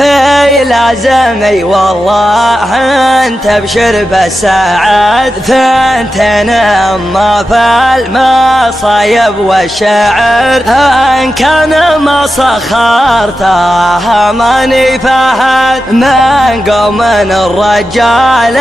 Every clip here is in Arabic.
في لازمي والله انت ابشر بالسعد ثنتين اما في المصايب والشعر ان كان ما سخرته ماني فهد من قوم الرجال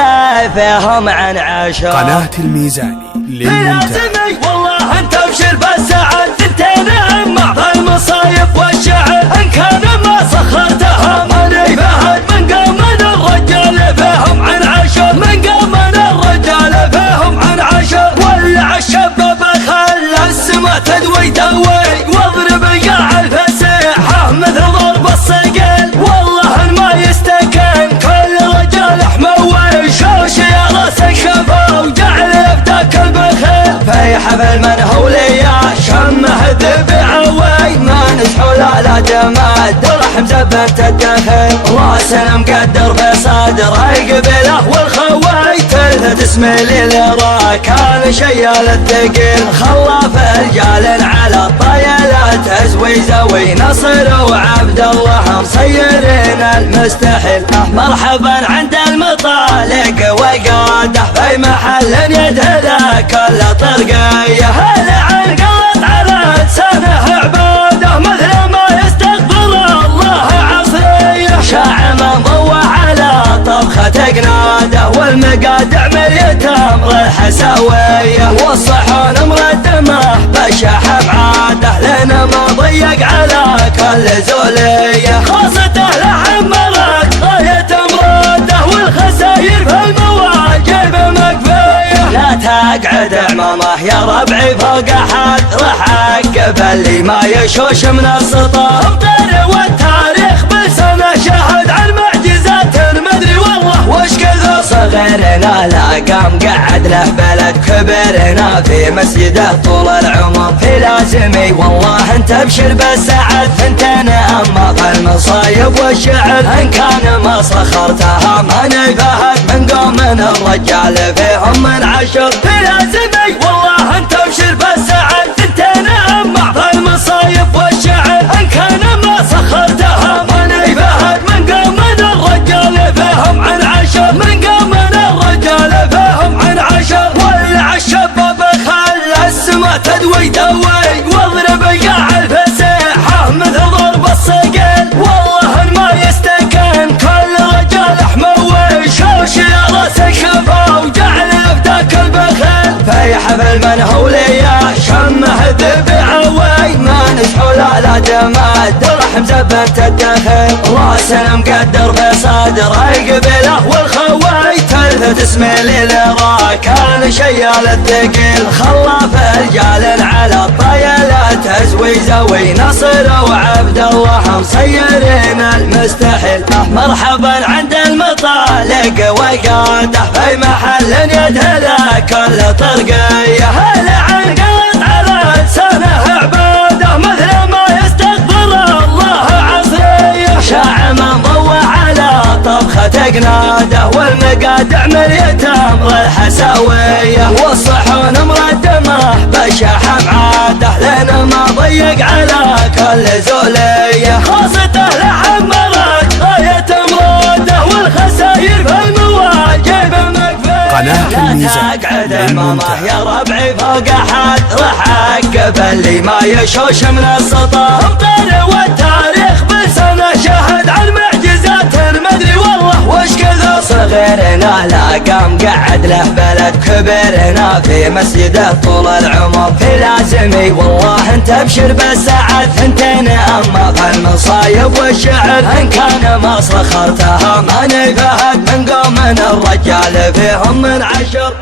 فيهم عن عشر. قناة الميزاني لازمي والله انت ابشر بالسعد ثنتين اما في المصايب والشعر ان كان ما سخرتها ماني فهد من قوم الرجال فيهم عن عشر. من قوم الرجال فيهم عن عشر. ولع الشباب خلى السما تدوي دوي واضرب قاع الفسيحة مثل ضرب الصقل والله ما يستكن كل رجال حموي شوش يا راس الشفا وجعل يفداك البخيل في حفل من هو ليا شمه ذبعوي ما نسحو لا جماد رحم زبنت الدخل راس مقدر في صدره يقبله والخوي تلفت اسمي للرا كان شيال الثقيل خلاف رجال على الطيلات ازوي زوي نصر وعبد الله مصيرين المستحيل مرحبا عند المطالق وقاده في محل يدهله كل طرقيه هلا عن قلط على لسانه عباده مثل ما يستغفر الله عصريه شاع من ضوى على طبخة قناده والمقادع مليت امر الحساويه والصحون مردمه بالشحب عاده لنا ما ضيق على كل زوليه خاصته لعمرت غايه مراده والخساير في المواجب مكفيه لا تقعد عمامه يا ربعي فوق احد راح اعقب اللي ما يشوش من السطح امطر والتاريخ بلسانه شهد عن معجزات مدري والله وش كثر صغيرنا لا قام قعد له بلد كبرنا في مسجده طول العمر في لازمي والله انت ابشر بالسعد ثنتين اما في المصايب والشعر ان كان ما سخرتها ماني فهد من قوم الرجال فيهم من عشر في لازمي والله انت ابشر بالسعد ثنتين اما في المصايب والشعر ان كان ما سخرتها ماني فهد من قوم الرجال فيهم عن عشر. من قوم الرجال فيهم عن عشر. ولع الشباب خلى السما تدوي دوي واضرب قاع الفسيحة مثل ضرب الصقل والله ما يستكن كل رجال حموي شوش يا راس الشفا وجعل يفداك البخيل في حفل من هو ليا شمه ذبعوي ما نسحو لا جماد رحم زبنت الدخل راس مقدر في صدره يقبله والخوي تلفت اسمي للرا كان شيال الثقيل خلاف رجال على الطيلات ازوي زوي نصر وعبد الله مصيرين المستحيل مرحبا عند المطالق وقاده في محل يدهله كل طرقيه هلا عن قلط على لسانه عباده مثل ما يستغفر الله عصريه شاع من ضوى على طبخة قناده والمقادع مليت امر الحساويه والصحون مردمه بالشحم عاده لنا ما ضيق على كل زوليه خاصته لعمرت غايه مراده والخساير في المواجب مكفيه قناة الميزاني لا تقعد عمامه يا ربعي فوق احد راح اعقب اللي ما يشوش من السطح امطر والتاريخ بلسانه شهد عن معجزات مدري والله وش كثر صغيرنا لا قام قعد له بلد كبرنا في مسجده طول العمر في لازمي والله انت ابشر بالسعد ثنتين اما في المصايب والشعر ان كان ما سخرتها ماني فهد من قوم الرجال فيهم من عشر.